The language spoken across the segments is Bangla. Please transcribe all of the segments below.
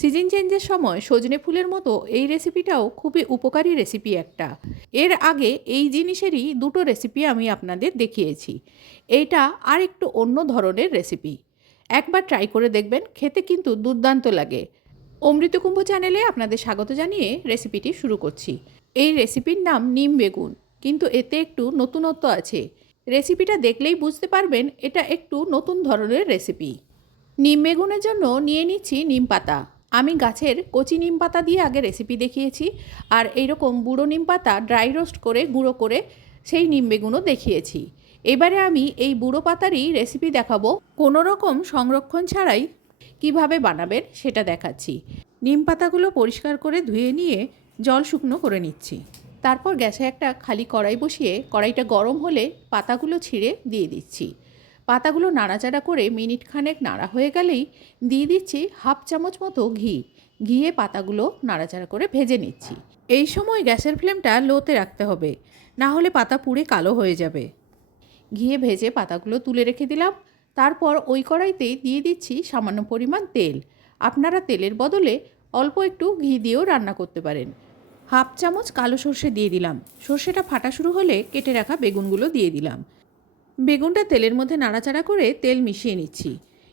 সিজন চেঞ্জের সময় সজনে ফুলের মতো এই রেসিপিটাও খুবই উপকারী রেসিপি একটা। এর আগে এই জিনিসেরই দুটো রেসিপি আমি আপনাদের দেখিয়েছি। এইটা আর একটু অন্য ধরনের রেসিপি একবার ট্রাই করে দেখবেন, খেতে কিন্তু দুর্দান্ত লাগে। অমৃতকুম্ভ চ্যানেলে আপনাদের স্বাগত জানিয়ে রেসিপিটি শুরু করছি। এই রেসিপির নাম নিম বেগুন, কিন্তু এতে একটু নতুনত্ব আছে। রেসিপিটা দেখলেই বুঝতে পারবেন এটা একটু নতুন ধরনের রেসিপি নিম বেগুনের জন্য নিয়ে নিচ্ছি নিম পাতা। আমি গাছের কচি নিম পাতা দিয়ে আগে রেসিপি দেখিয়েছি আর এইরকম বুড়ো নিম পাতা ড্রাই রোস্ট করে, গুঁড়ো করে সেই নিম বেগুনও দেখিয়েছি। এবারে আমি এই বুড়ো পাতারই রেসিপি দেখাবো। কোনো রকম সংরক্ষণ ছাড়াই কীভাবে বানাবেন সেটা দেখাচ্ছি। নিম পাতাগুলো পরিষ্কার করে ধুয়ে নিয়ে জল শুকনো করে নিচ্ছি। তারপর গ্যাসে একটা খালি কড়াই বসিয়ে কড়াইটা গরম হলে পাতাগুলো ছিঁড়ে দিয়ে দিচ্ছি। পাতাগুলো নাড়াচাড়া করে মিনিট খানেক নাড়া হয়ে গেলেই দিয়ে দিচ্ছি হাফ চামচ মতো ঘি। ঘিয়ে পাতাগুলো নাড়াচাড়া করে ভেজে নিচ্ছি। এই সময় গ্যাসের ফ্লেমটা লোতে রাখতে হবে, না হলে পাতা পুড়ে কালো হয়ে যাবে। ঘিয়ে ভেজে পাতাগুলো তুলে রেখে দিলাম। তারপর ওই কড়াইতেই দিয়ে দিচ্ছি সামান্য পরিমাণ তেল। আপনারা তেলের বদলে অল্প একটু ঘি দিয়েও রান্না করতে পারেন। হাফ চামচ কালো সর্ষে দিয়ে দিলাম। সর্ষেটা ফাটা শুরু হলে কেটে রাখা বেগুনগুলো দিয়ে দিলাম। বেগুনটা তেলের মধ্যে নাড়াচাড়া করে তেল মিশিয়ে নিচ্ছি।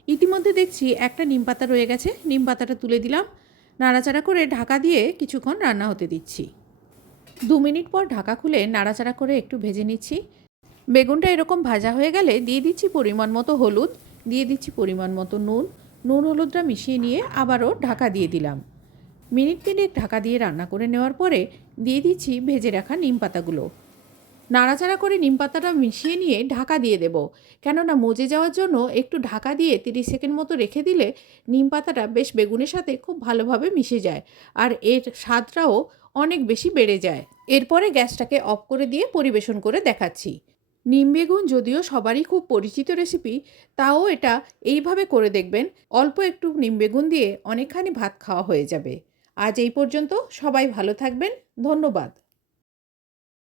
ইতিমধ্যে দেখছি একটা নিম পাতা রয়ে গেছে। নিম পাতাটা তুলে দিলাম। নাড়াচাড়া করে ঢাকা দিয়ে কিছুক্ষণ রান্না হতে দিচ্ছি। দু মিনিট পর ঢাকা খুলে নাড়াচাড়া করে একটু ভেজে নিচ্ছি। বেগুনটা এরকম ভাজা হয়ে গেলে দিয়ে দিচ্ছি পরিমাণ মতো হলুদ, দিয়ে দিচ্ছি পরিমাণ মতো নুন। নুন হলুদটা মিশিয়ে নিয়ে আবারও ঢাকা দিয়ে দিলাম। মিনিট তিনেক ঢাকা দিয়ে রান্না করে নেওয়ার পরে দিয়ে দিচ্ছি ভেজে রাখা নিম পাতাগুলো। নাড়াচাড়া করে নিম পাতাটা মিশিয়ে নিয়ে ঢাকা দিয়ে দেব। কেননা মজে যাওয়ার জন্য একটু ঢাকা দিয়ে তিরিশ সেকেন্ড মতো রেখে দিলে নিম পাতাটা বেশ বেগুনের সাথে খুব ভালোভাবে মিশে যায় আর এর স্বাদটাও অনেক বেশি বেড়ে যায়। এরপরে গ্যাসটাকে অফ করে দিয়ে পরিবেশন করে দেখাচ্ছি। নিম বেগুন যদিও সবারই খুব পরিচিত রেসিপি, তাও এটা এইভাবে করে দেখবেন, অল্প একটু নিম বেগুন দিয়ে অনেকখানি ভাত খাওয়া হয়ে যাবে। আজ এই পর্যন্ত সবাই ভালো থাকবেন, ধন্যবাদ।